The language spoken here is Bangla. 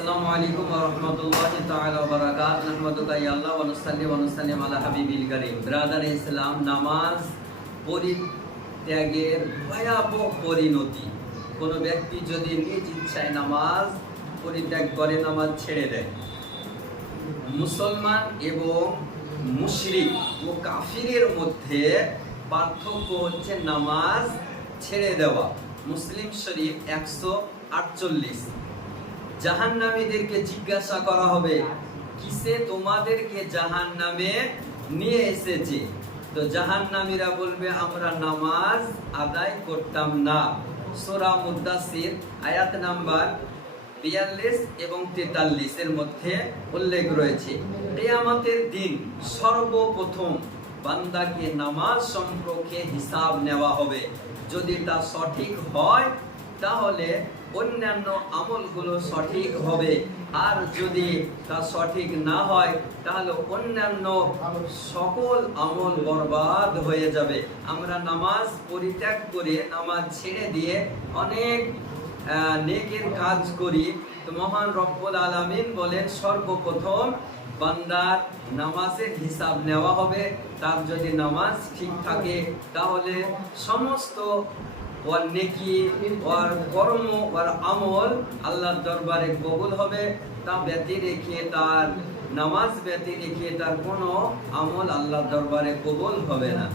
আসসালামু আলাইকুম ওয়া রাহমাতুল্লাহি তাআলা ওয়া বারাকাতুহু নাহমাদুকা ইয়া আল্লাহ ওয়া নুসাল্লি আলা হাবিবিল কারীম। ব্রাদার ইসলাম, নামাজ পরিত্যাগের ভয়াবহ পরিণতি। কোনো ব্যক্তি যদি নিজ ইচ্ছায় নামাজ পরিত্যাগ করে, নামাজ ছেড়ে দেয়, মুসলমান এবং মুশরিক ও কাফিরের মধ্যে পার্থক্য হচ্ছে নামাজ ছেড়ে দেওয়া। মুসলিম শরীফ 148। জাহান্নামীদেরকে জিজ্ঞাসা করা হবে, কিসে তোমাদেরকে জাহান্নামে নিয়ে এসেছে? তো জাহান্নামীরা বলবে, আমরা নামাজ আদায় করতাম না। সূরা মুদ্দাসির আয়াত নাম্বার 42 এবং 43 এর মধ্যে উল্লেখ রয়েছে। কিয়ামতের দিন সর্বপ্রথম বান্দাকে নামাজ সম্পর্কে হিসাব নেওয়া হবে। যদি তা সঠিক হয় তাহলে অন্যান্য আমলগুলো সঠিক হবে, আর যদি তা সঠিক না হয় তাহলে অন্যান্য সকল আমল বরবাদ হয়ে যাবে। আমরা নামাজ পরিত্যাগ করে, নামাজ ছেড়ে দিয়ে অনেক নেকের কাজ করি। তো মহান রব্বুল আলামিন বলেন, সর্বপ্রথম বান্দার নামাজের হিসাব নেওয়া হবে। তার যদি নামাজ ঠিক থাকে তাহলে সমস্ত ওর নেকি, ওর কর্ম, ওর আমল আল্লাহর দরবারে কবুল হবে। তা ব্যতি রেখে, তার নামাজ ব্যতি রেখে তার কোনো আমল আল্লাহর দরবারে কবুল হবে না।